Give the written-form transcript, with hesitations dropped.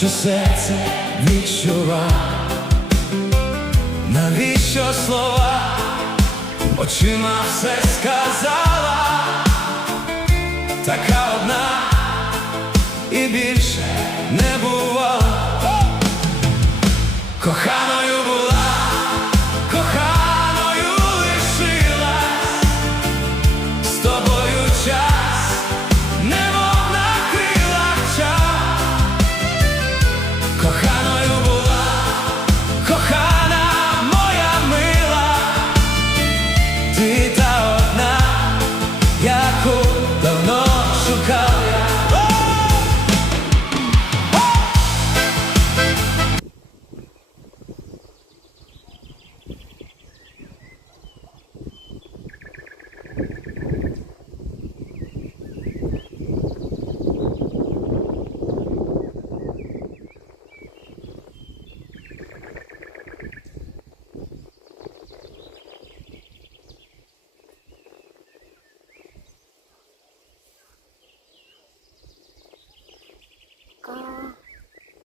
що серце відчува. Навіщо слова? Очима все сказала. Така одна і більше не бувала. Кохана